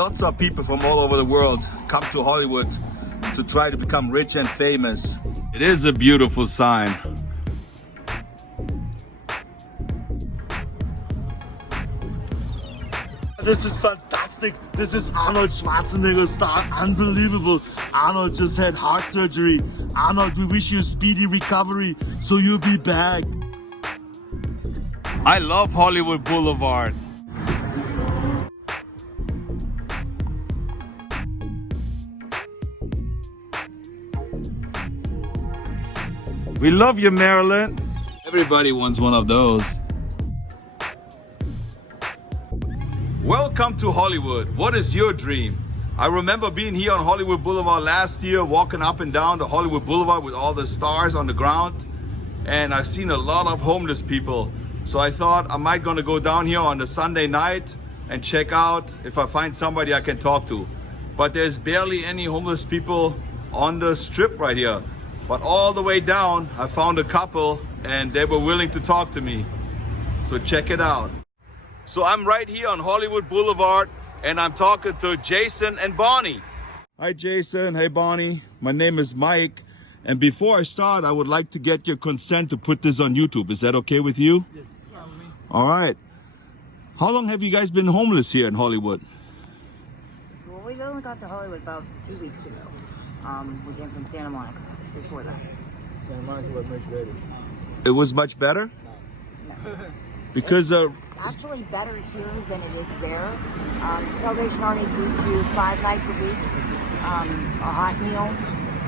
Lots of people from all over the world come to Hollywood to try to become rich and famous. It is a beautiful sign. This is fantastic. This is Arnold Schwarzenegger star. Unbelievable. Arnold just had heart surgery. Arnold, we wish you a speedy recovery so you'll be back. I love Hollywood Boulevard. We love you, Marilyn. Everybody wants one of those. Welcome to Hollywood. What is your dream? I remember being here on Hollywood Boulevard last year, walking up and down the Hollywood Boulevard with all the stars on the ground. And I've seen a lot of homeless people. So I thought I might gonna go down here on a Sunday night and check out if I find somebody I can talk to. But there's barely any homeless people on the strip right here. But all the way down, I found a couple and they were willing to talk to me. So check it out. So I'm right here on Hollywood Boulevard and I'm talking to Jason and Bonnie. Hi Jason, hey Bonnie. My name is Mike. And before I start, I would like to get your consent to put this on YouTube. Is that okay with you? Yes. All right. How long have you guys been homeless here in Hollywood? Well, we only got to Hollywood about 2 weeks ago. We came from Santa Monica before that. Santa Monica was much better. It was much better? No. Because Actually better here than it is there. Salvation Army feeds you 5 nights a week, a hot meal,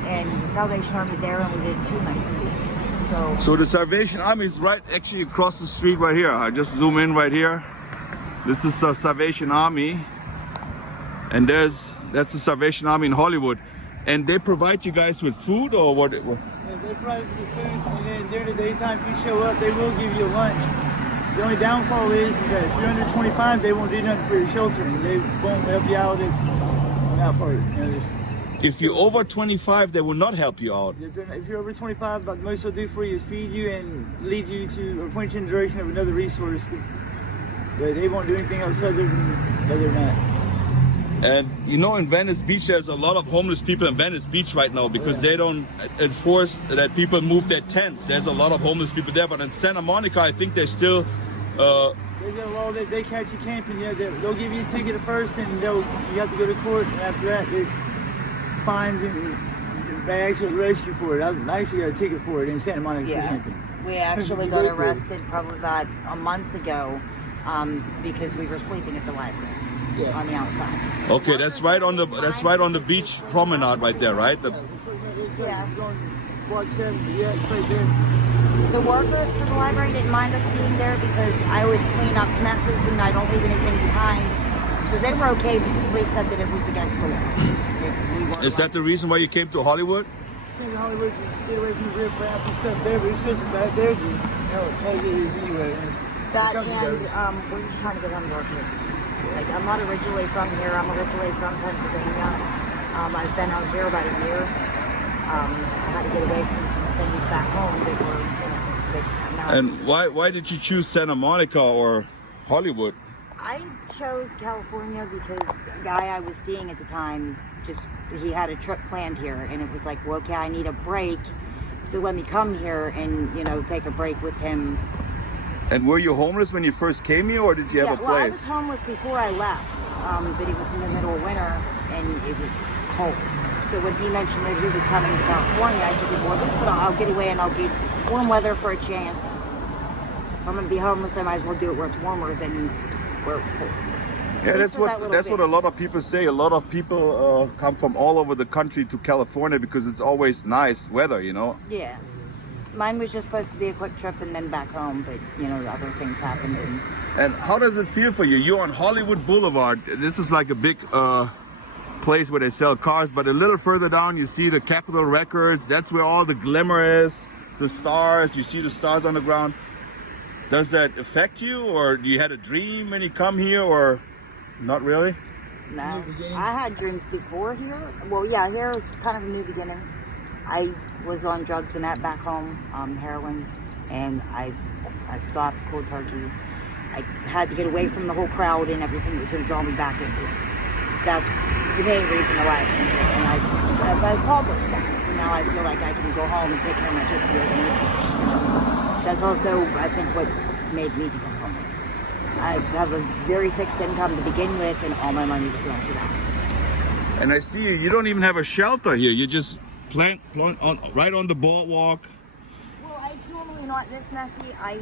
and the Salvation Army there only did 2 nights a week. So the Salvation Army is right actually across the street right here. I just zoom in right here. This is the Salvation Army. And that's the Salvation Army in Hollywood. And they provide you guys with food or what? Yeah, they provide us with food, and then during the daytime, if you show up, they will give you a lunch. The only downfall is that if you're under 25, they won't do nothing for your sheltering. They won't help you out on that part. If you're over 25, they will not help you out. If you're over 25, the most they'll do for you is feed you and lead you to or point you in the direction of another resource. But they won't do anything else other than that. And you know, in Venice Beach, there's a lot of homeless people in Venice Beach right now because they don't enforce that people move their tents. There's a lot of homeless people there, but in Santa Monica, I think they're still. They've got a law that they catch you camping. Yeah, they'll give you a ticket at first, and you have to go to court. And after that, it's fines and they actually arrest you for it. I actually got a ticket for it in Santa Monica for camping. We actually got arrested probably about a month ago because we were sleeping at the library. Yeah. On the outside. Okay, that's right on the beach promenade right there, right? Yeah. Block 70, yeah, it's right there. The workers for the library didn't mind us being there because I always clean up messes and I don't leave anything behind. So they were okay, but the police said that it was against the law. Is that the reason why you came to Hollywood? Came to Hollywood to get away from the rip rap and stuff there, but it's just back there, just, as it is anyway. That and we're just trying to get home to our kids. Like, I'm not originally from here. I'm originally from Pennsylvania. I've been out here about a year. I had to get away from some things back home that were, And why did you choose Santa Monica or Hollywood? I chose California because the guy I was seeing at the time, he had a trip planned here, and it was like, well, okay, I need a break, so let me come here and, take a break with him. And were you homeless when you first came here, or did you have a place? Well, I was homeless before I left, but it was in the middle of winter, and it was cold. So when he mentioned that he was coming to California, I said, well, at least I'll get away and I'll get warm weather for a chance. If I'm going to be homeless, I might as well do it where it's warmer than where it's cold. Yeah, that's what a lot of people say. A lot of people come from all over the country to California because it's always nice weather, Yeah. Mine was just supposed to be a quick trip and then back home, but other things happened. And how does it feel for you? You're on Hollywood Boulevard. This is like a big place where they sell cars, but a little further down you see the Capitol Records. That's where all the glimmer is, the stars. You see the stars on the ground. Does that affect you, or you had a dream when you come here, or not really? No, I had dreams before here. Well, yeah, here was kind of a new beginning. I was on drugs and that back home, heroin, and I stopped cold turkey. I had to get away from the whole crowd and everything that was going to draw me back into it. that's the main reason why I came here. And I've called with that. So now I feel like I can go home and take care of my kids here. That's also, I think, what made me become homeless. I have a very fixed income to begin with, and all my money was going to that. And I see you don't even have a shelter here. You just plant on right on the boardwalk. Well, it's normally not this messy. I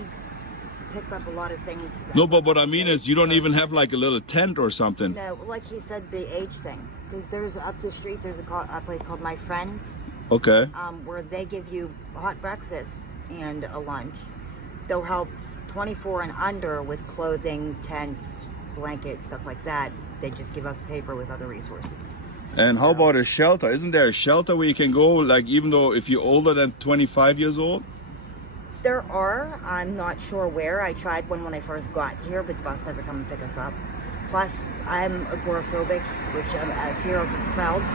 picked up a lot of things. No, but what I mean is you don't even have like a little tent or something. No, like he said, the age thing. Because there's up the street, there's a place called My Friends, Okay. where they give you hot breakfast and a lunch. They'll help 24 and under with clothing, tents, blankets, stuff like that. They just give us paper with other resources. And how about a shelter? Isn't there a shelter where you can go, like even though if you're older than 25 years old? There are. I'm not sure where. I tried one when I first got here, but the bus never come and pick us up. Plus, I'm agoraphobic, which I'm a fear of crowds.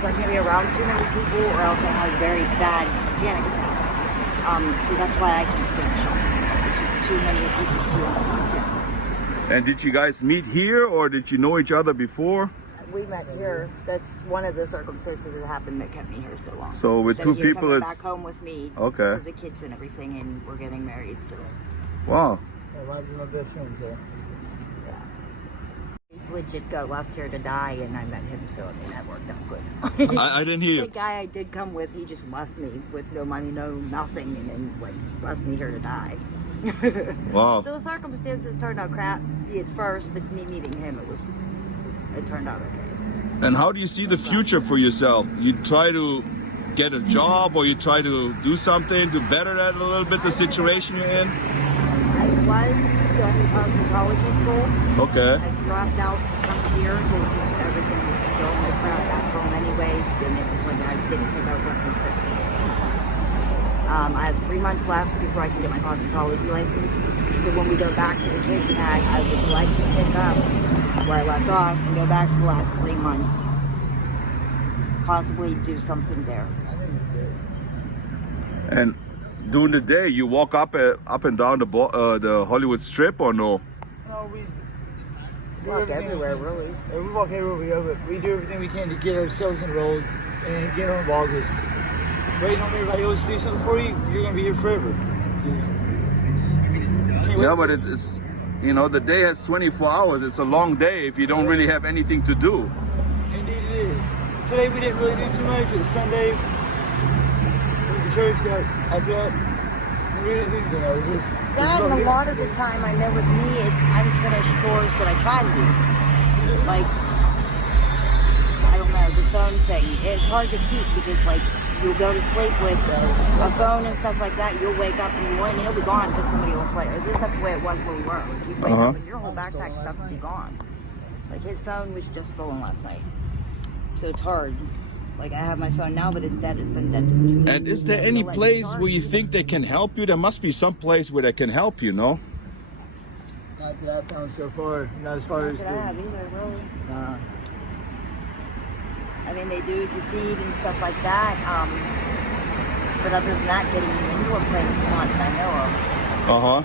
So I can't be around too many people, or else I have very bad panic attacks. So that's why I can't stay in the shelter. It's just too many people to do. And did you guys meet here or did you know each other before? We met here. That's one of the circumstances that happened that kept me here so long. So with Then two he's people, coming it's back home with me. Okay. So the kids and everything, and we're getting married. So wow. Yeah, a lot of my best friends there. yeah, he legit got left here to die, and I met him. So I mean that worked out good. I didn't hear The you. guy I did come with, he just left me with no money, no nothing, and then like left me here to die. Wow. So the circumstances turned out crap at first, but me meeting him, it turned out okay. And how do you see the future for yourself? You try to get a job or you try to do something to better that a little bit, the situation you're in? I was going to cosmetology school. Okay. I dropped out to come here because everything was going to crap back home anyway, and it was like I didn't think I was up to fit me. I have 3 months left before I can get my cosmetology license. So when we go back to the kids pad, I would like to pick up where I left off and go back to the last 3 months. Possibly do something there. And during the day, you walk up and down the Hollywood Strip or no? No, we Walk everything everywhere, we can. really. Yeah, we walk everywhere we go, but we do everything we can to get ourselves enrolled and get on the ball. Because waiting on everybody else to do something for you, you're gonna be here forever. Yeah, but it's you know, the day has 24 hours. It's a long day if you don't really have anything to do. Indeed it is. Today we didn't really do too much. It's Sunday. Went to church after that. We didn't do anything. I was just That and a lot of the time, I know with me, it's unfinished chores that I try to do. Like, I don't know, the phone thing. It's hard to keep because, like, you'll go to sleep with a phone and stuff like that. You'll wake up in the morning, it'll be gone because somebody else wait. At least that's the way it was where we were. Like, you'd wake up and your whole backpack stuff would be gone. Like, his phone was just stolen last night. So it's hard. Like, I have my phone now, but it's dead. It's been dead since 2 years. And is there any place where you think they can help you? There must be some place where they can help you, no? Not that I've found so far. Not as far as Not that I have either, really. Nah. I mean, they do to feed and stuff like that. But other than that, getting you into a place, not that I know of.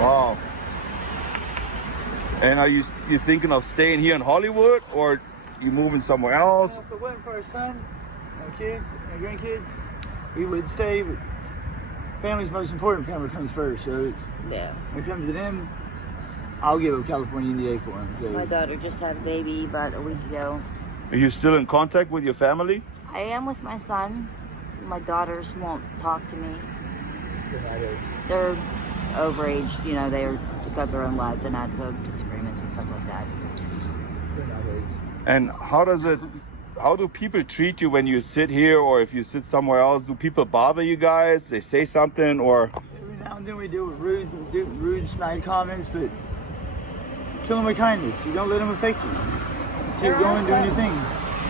Wow. And are you thinking of staying here in Hollywood or you moving somewhere else? If it wasn't for our son, our kids, our grandkids, we would stay. But family's most important. Family comes first. So it's Yeah. when it comes to them, I'll give up California any day for them. So. My daughter just had a baby about a week ago. Are you still in contact with your family? I am with my son. My daughters won't talk to me. They're overage, you know, they've got their own lives and had some disagreements and stuff like that. And how do people treat you when you sit here or if you sit somewhere else? Do people bother you guys? They say something or? Every now and then we do rude, snide comments, but kill them with kindness. You don't let them affect you. There Keep are going, doing your some- thing.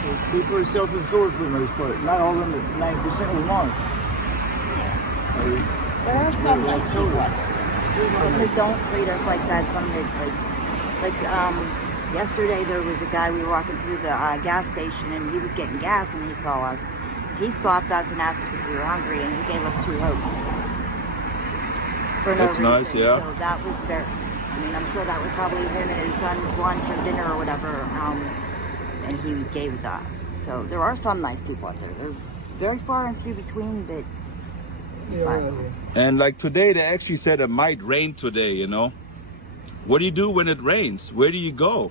'Cause people are self-absorbed for the most part. Not all of them, but 90% of them are. There are some nice people out there. Some that don't treat us like that. Some that yesterday there was a guy, we were walking through the gas station and he was getting gas and he saw us. He stopped us and asked us if we were hungry and he gave us 2 hoagies. For no That's reason. nice, yeah. So that was very nice. I mean, I'm sure that was probably him and his son's lunch or dinner or whatever, and he gave it to us. So there are some nice people out there. They're very far and few between, but fun. And like today, they actually said it might rain today, you know. What do you do when it rains? Where do you go?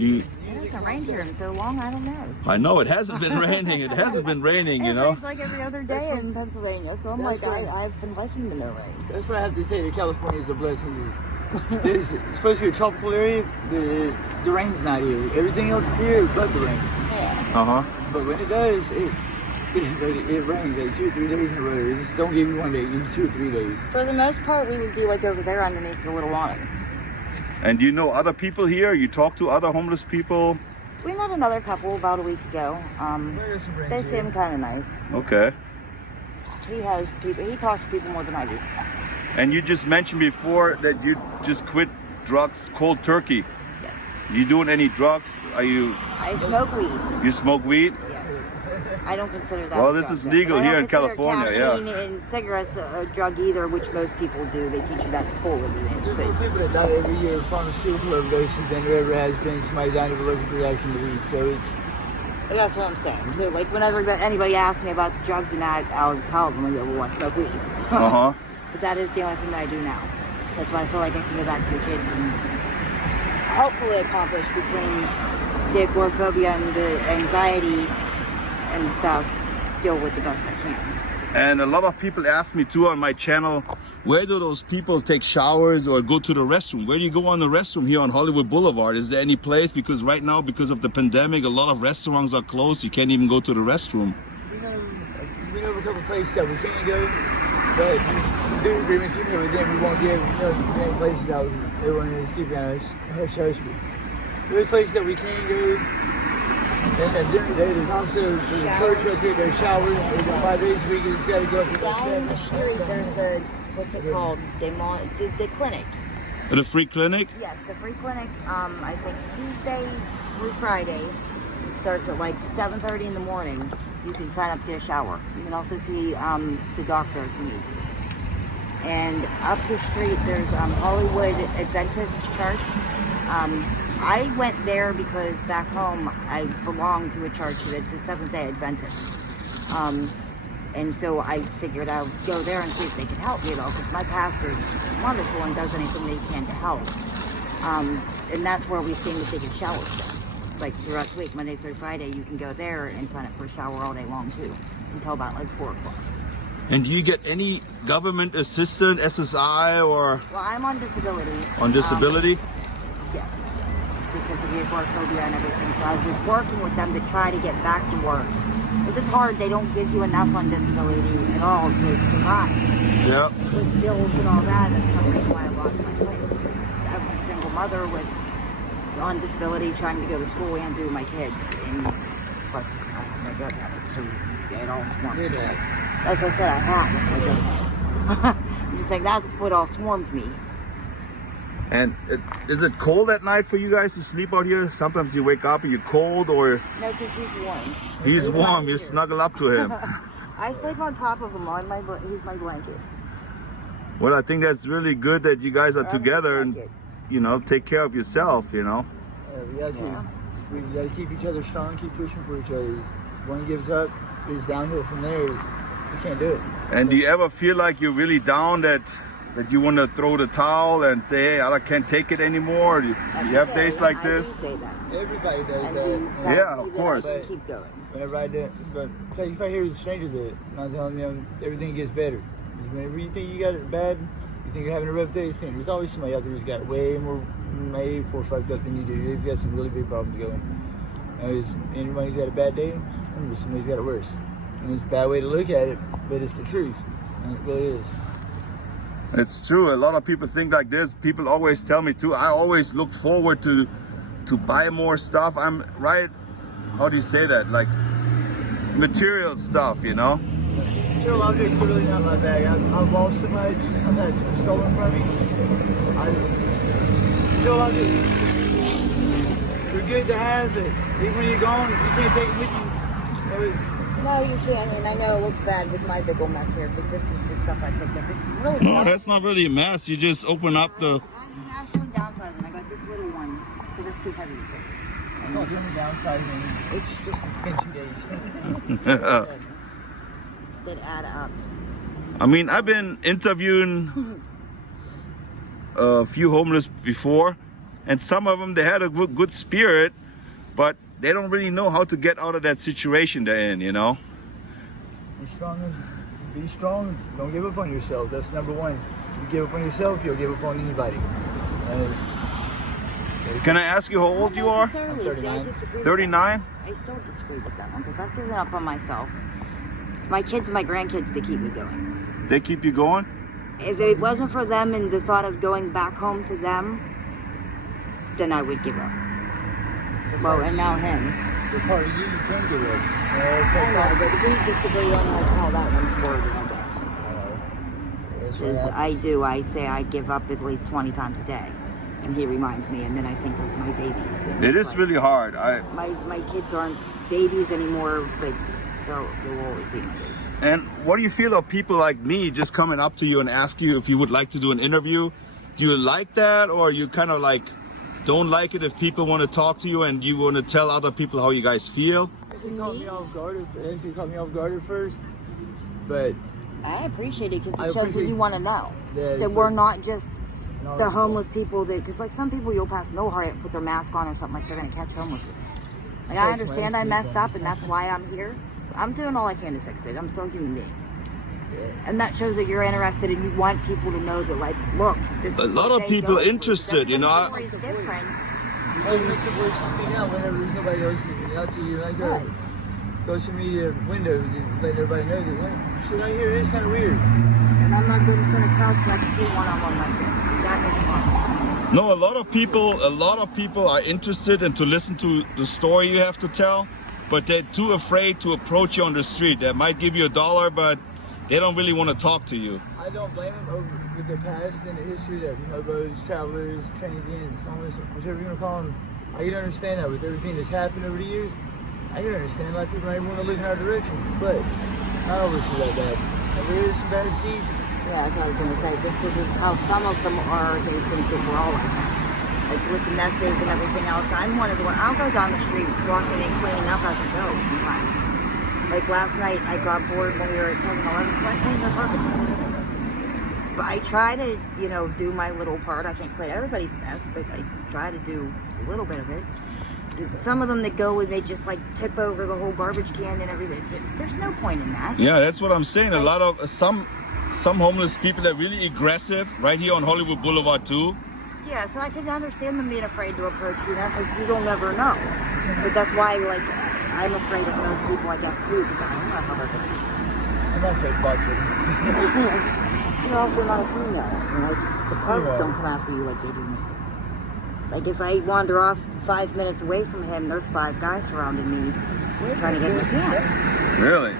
It hasn't rained here in so long, I don't know. I know it hasn't been raining. It hasn't been raining, you know. It's like every other day in Pennsylvania, so I'm like, I've been liking to no rain. That's what I have to say that California is a blessing. It's supposed to be a tropical area, but the rain's not here. Everything else is here but the rain. Yeah. But when it does, it rains like 2 or 3 days in a row. It just don't give you 1 day, give you 2 or 3 days. For the most part, we would be like over there underneath the little awning. And do you know other people here? You talk to other homeless people? We met another couple about a week ago. They seem kind of nice. Okay. He has people. He talks to people more than I do. And you just mentioned before that you just quit drugs cold turkey. Yes. You doing any drugs? I smoke weed. You smoke weed? Yes. I don't consider that. Well, a this drug, is though. legal But I here don't in consider California, caffeine yeah. and cigarettes a drug either, which most people do. They teach you that in school. There's more people that die every year of pharmaceutical overdoses than there ever has been somebody dying of allergic reaction to weed. So it's... That's what I'm saying. So, like, whenever anybody asks me about the drugs and that, I'll tell them, well, I smoke weed. But that is the only thing that I do now. That's why I feel like I can go back to the kids and hopefully accomplish between the agoraphobia and the anxiety and stuff, deal with the best I can. And a lot of people ask me too on my channel, where do those people take showers or go to the restroom? Where do you go on the restroom here on Hollywood Boulevard? Is there any place? Because right now, because of the pandemic, a lot of restaurants are closed. You can't even go to the restroom. We know of a couple places that we can go, but due to agreements we know with them, we won't give any places out. Everyone is keeping us hush-hush. There's places that we can go. And during the day, there's also a church up here. There's showers. 5 days a week. You just got to go up with Down the that street, there's a, what's it called? The clinic. The free clinic? Yes, the free clinic, I think Tuesday through Friday. It starts at like 7:30 in the morning. You can sign up to get a shower. You can also see the doctor if you need to. And up the street, there's Hollywood Adventist Church. I went there because back home I belong to a church that's a Seventh-day Adventist. And so I figured I would go there and see if they could help me at all, because my pastor is wonderful and does anything they can to help. And that's where we seem to take a shower stuff. Like throughout the week, Monday through Friday, you can go there and sign up for a shower all day long too, until about like 4 o'clock. And do you get any government assistance, SSI or? Well, I'm on disability. On disability? Yes, because of the agoraphobia and everything. So I was working with them to try to get back to work. Because it's hard, they don't give you enough on disability at all to survive. Yeah. With bills and all that, that's one reason why I lost my place. Because I was a single mother on disability, trying to go to school and do my kids. And plus, I have my drug habit, so it all swarmed me. That's what I said, I had my drug habit. I'm just saying, that's what all swarmed me. And is it cold at night for you guys to sleep out here? Sometimes you wake up and you're cold, or? No, because he's warm. He's warm, you snuggle up to him. I sleep on top of him, he's my blanket. Well, I think that's really good that you guys are together and, you know, take care of yourself, you know. We got to. We got to keep each other strong, keep pushing for each other. One gives up, it's downhill from there. You can't do it. And do you ever feel like you're really down that you want to throw the towel and say, hey, I can't take it anymore? Do you have days like this? I do say that. Everybody does And that. Yeah, of course. Keep going. Whenever I do, but tell you, if I hear a stranger do it, I'm telling them everything gets better. Whenever you think you got it bad, you think you're having a rough day, there's always somebody out there who's got way more fucked up than you do. They've got some really big problems going. Anybody's got a bad day, remember somebody's got it worse. And it's a bad way to look at it, but it's the truth. And it really is. It's true. A lot of people think like this. People always tell me too. I always look forward to buy more stuff. I'm right. How do you say that? Like material stuff, you know? Material objects are really not my bag. I've lost so much. I've had some stolen from me. Material objects, they're good to have, but even when you're gone, you can't take them with you. No, you can't. And I know it looks bad with my big old mess here, but this is the stuff I picked up. It's really No, that's not really a mess. You just open up the. I'm actually downsizing. I got this little one because it's too heavy to carry. It's all doing the downsizing. It's just Been 2 days. that add up. I mean, I've been interviewing a few homeless before, and some of them, they had a good spirit, but they don't really know how to get out of that situation they're in, you know? Be strong. Don't give up on yourself. That's number one. If you give up on yourself, you'll give up on anybody. Can I ask you how old you are? I'm 39. 39? I still disagree with that one because I've given up on myself. It's my kids and my grandkids that keep me going. They keep you going? If it wasn't for them and the thought of going back home to them, then I would give up. Well, and now him. The part of you can give up. I know, but we disagree on like how that one's worded, I guess. That's what Because happens. I say I give up at least 20 times a day. And he reminds me, and then I think of my babies. And It it's is like, really hard. My kids aren't babies anymore, but they'll always be my babies. And what do you feel of people like me just coming up to you and ask you if you would like to do an interview? Do you like that, or you kind of like don't like it if people want to talk to you and you want to tell other people how you guys feel? She caught me off guard at first, but I appreciate it because I it shows that appreciate- you want to know Yeah, that we're not just No, the homeless people that, because like some people you'll pass no hurry up, put their mask on or something like they're going to catch homeless. Like I understand I messed up and that's why I'm here. I'm doing all I can to fix it. I'm still a human being. And that shows that you're interested and you want people to know that, like, look, this is A lot what of they people go through. interested, you know. Everybody's story's different. hey, it's a voice to speak out whenever there's nobody else out to you. Like Right. social media window, just letting everybody know that like, shit out here is kind of weird. And I'm not good in front of crowds, but I can do one-on-one like this. That doesn't bother me. No, a lot of people are interested and to listen to the story you have to tell, but they're too afraid to approach you on the street. They might give you $1, but they don't really want to talk to you. I don't blame them over with their past and the history that hobos, travelers, transients, homeless, whichever you want to call them. I can understand that with everything that's happened over the years. I can understand a lot of people might want to look in our direction, but not always that bad. Like, there is some bad seeds. Yeah, that's what I was going to say. Just because of how some of them are, they think that we're all like that. Like with the messes and everything else. I'm one of the ones, I'll go down the street walking and cleaning up as I go sometimes. Like last night, I got bored when we were at 7-Eleven, so I cleaned the garbage. But I try to, you know, do my little part. I can't clean everybody's mess, but I try to do a little bit of it. Some of them that go and they just like tip over the whole garbage can and everything. There's no point in that. Yeah, that's what I'm saying. A lot of some homeless people are really aggressive right here on Hollywood Boulevard too. Yeah, so I can understand them being afraid to approach you now because you don't ever know. But that's why, like, I'm afraid of those people, I guess, too, because I don't know how they're going to be. I'm not afraid to box with them. You're also not a female. And, like, the pubs don't come after you like they do me. Like, if I wander off 5 minutes away from him, there's 5 guys surrounding me trying to get my pants. Really?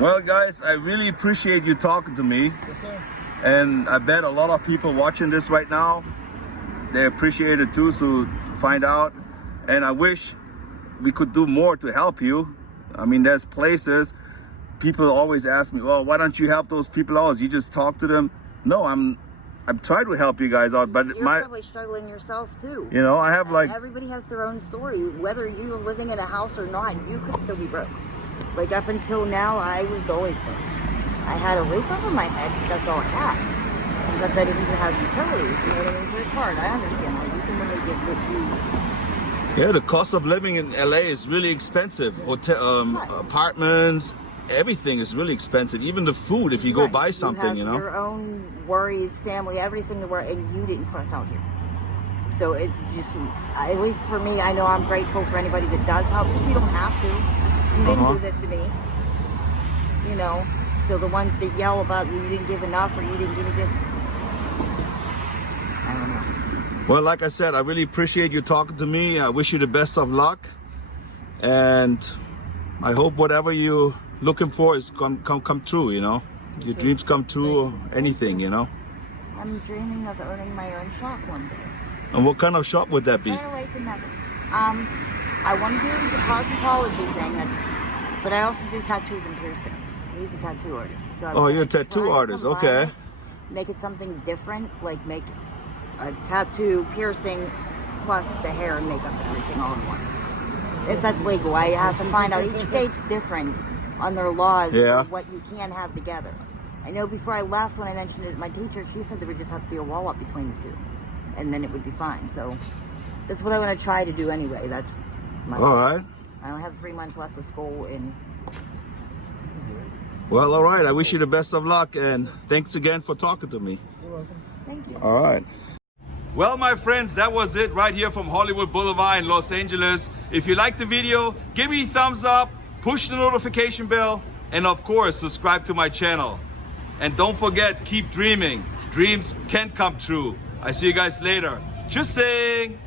Well, guys, I really appreciate you talking to me. Yes, sir. And I bet a lot of people watching this right now, they appreciate it too, so find out. And I wish we could do more to help you. I mean, there's places, people always ask me, well, why don't you help those people out? You just talk to them. No, I'm trying to help you guys out, but You're probably struggling yourself, too. you know, I have like, Everybody has their own story. Whether you're living in a house or not, you could still be broke. Like, up until now, I was always broke. I had a roof over my head, but that's all I had. Sometimes I didn't even have utilities, you know what I mean? So it's hard. I understand that. You can only get what you... yeah, the cost of living in LA is really expensive. Hotel, apartments, everything is really expensive. Even the food, if you go Right. buy something, you know. have your own worries, family, everything to worry, and you didn't put us out here. So it's just, at least for me, I know I'm grateful for anybody that does help, because you don't have to. You didn't do this to me. You know? So the ones that yell about you didn't give enough or you didn't give me this, I don't know. Well, like I said, I really appreciate you talking to me. I wish you the best of luck. And I hope whatever you're looking for is come true, you know. Your dreams come true or anything, you know. I'm dreaming of owning my own shop one day. And what kind of shop would that be? Better late than never. I want to do the cosmetology thing, but I also do tattoos and piercing. He's a tattoo artist. So Oh, you're a tattoo artist, okay. Make it something different, like make a tattoo, piercing, plus the hair and makeup and everything all in one. If that's legal, I have to find out. Each state's different on their laws Yeah. for what you can have together. I know before I left, when I mentioned it to my teacher, she said there would just have to be a wall up between the two, and then it would be fine. So that's what I want to try to do anyway. That's my All right. I only have 3 months left of school, and Well, all right. I wish you the best of luck, and thanks again for talking to me. You're welcome. thank you. All right. Well, my friends, that was it right here from Hollywood Boulevard in Los Angeles. If you liked the video, give me a thumbs up, push the notification bell, and of course, subscribe to my channel. And don't forget, keep dreaming. Dreams can come true. I see you guys later. Just saying.